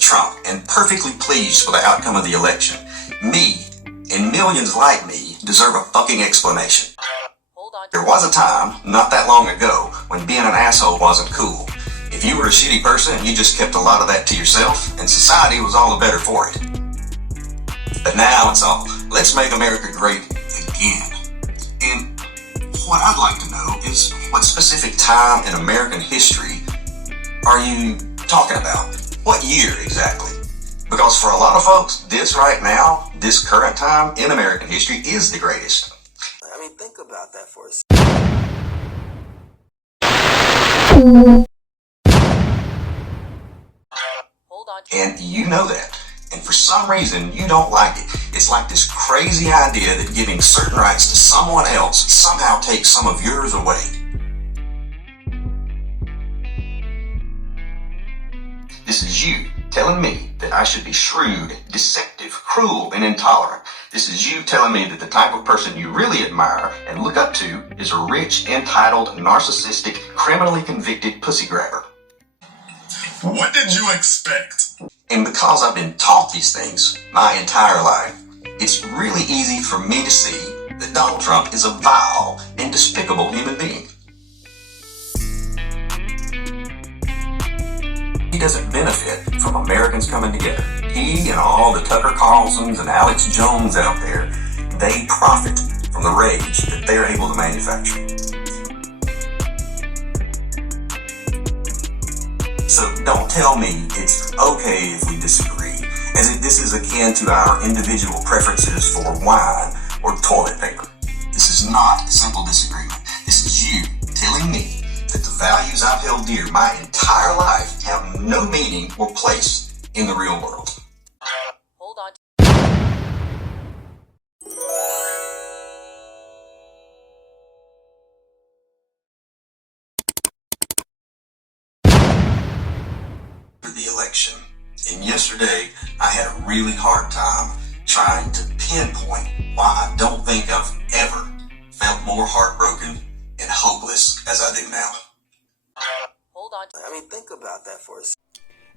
Trump and perfectly pleased with the outcome of the election. Me, and millions like me, deserve a fucking explanation. There was a time, not that long ago, when being an asshole wasn't cool. If you were a shitty person, you just kept a lot of that to yourself, and society was all the better for it. But now it's all, let's make America great again. And what I'd like to know is, what specific time in American history are you talking about? What year exactly? Because for a lot of folks, this right now, this current time in American history is the greatest. I mean, think about that for a second. And you know that. And for some reason, you don't like it. It's like this crazy idea that giving certain rights to someone else somehow takes some of yours away. This is you telling me that I should be shrewd, deceptive, cruel, and intolerant. This is you telling me that the type of person you really admire and look up to is a rich, entitled, narcissistic, criminally convicted pussy grabber. What did you expect? And because I've been taught these things my entire life, it's really easy for me to see that Donald Trump is a vile and despicable human being. He doesn't benefit from Americans coming together. He and all the Tucker Carlsons and Alex Jones out there, they profit from the rage that they're able to manufacture. So don't tell me it's okay if we disagree, as if this is akin to our individual preferences for wine or toilet paper. This is not a simple disagreement. This is you telling me that the values I've held dear my entire life have no meaning or place in the real world. Hold on. For the election, and yesterday I had a really hard time trying to pinpoint why I don't think I've ever felt more heartbroken and hopeless as I do now. Hold on. I mean, think about that for a second.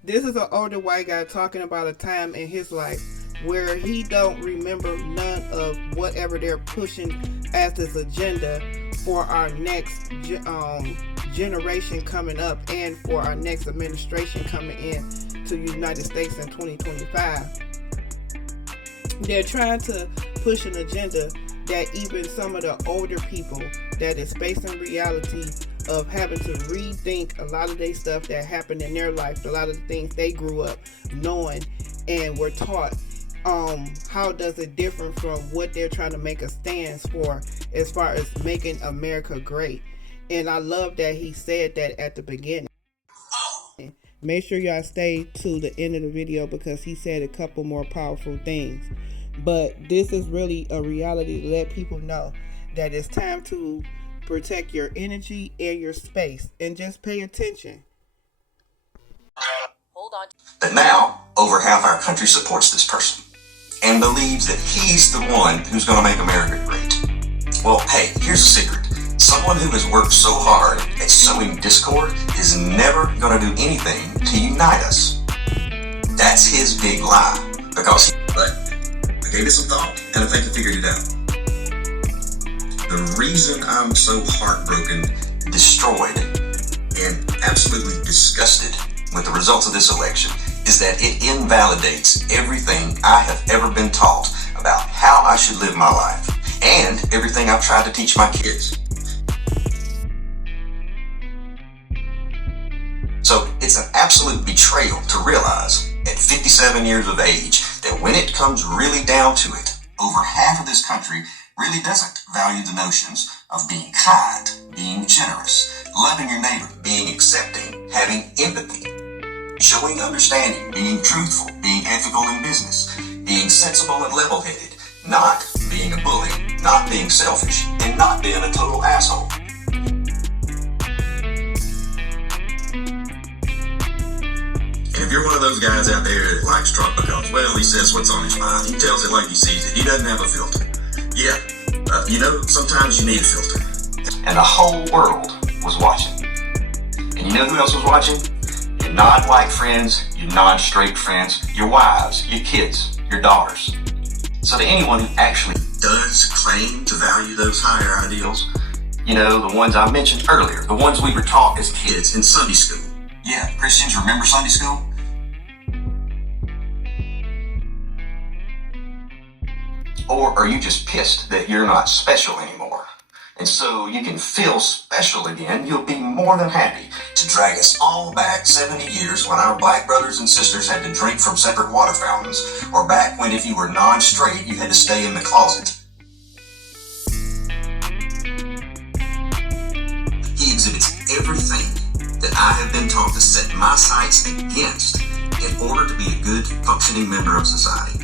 This is an older white guy talking about a time in his life where he don't remember none of whatever they're pushing as this agenda for our next generation coming up and for our next administration coming in to the United States in 2025. They're trying to push an agenda that even some of the older people that is facing reality of having to rethink a lot of their stuff that happened in their life, a lot of the things they grew up knowing and were taught. How does it differ from what they're trying to make a stance for as far as making America great? And I love that he said that at the beginning. Make sure y'all stay to the end of the video because he said a couple more powerful things. But this is really a reality to let people know that it's time to protect your energy and your space and just pay attention. Hold on. But now, over half our country supports this person and believes that he's the one who's going to make America great. Well, hey, here's a secret. Someone who has worked so hard at sowing discord is never going to do anything to unite us. That's his big lie. But I gave it some thought, and I think I figured it out. The reason I'm so heartbroken, destroyed, and absolutely disgusted with the results of this election is that it invalidates everything I have ever been taught about how I should live my life, and everything I've tried to teach my kids. So it's an absolute betrayal to realize at 57 years of age that when it comes really down to it, over half of this country really doesn't value the notions of being kind, being generous, loving your neighbor, being accepting, having empathy, showing understanding, being truthful, being ethical in business, being sensible and level-headed, not being a bully, not being selfish, and not being a total asshole. And if you're one of those guys out there that likes Trump because, well, he says what's on his mind, he tells it like he sees it, he doesn't have a filter. Yeah, sometimes you need a filter. And the whole world was watching. And you know who else was watching? The your non-white friends, your non-straight friends, your wives, your kids, your daughters. So to anyone who actually does claim to value those higher ideals, you know, the ones I mentioned earlier, the ones we were taught as kids in Sunday school. Yeah, Christians, remember Sunday school? Or are you just pissed that you're not special anymore? And so you can feel special again, you'll be more than happy to drag us all back 70 years when our black brothers and sisters had to drink from separate water fountains, or back when if you were non-straight, you had to stay in the closet. He exhibits everything that I have been taught to set my sights against in order to be a good, functioning member of society.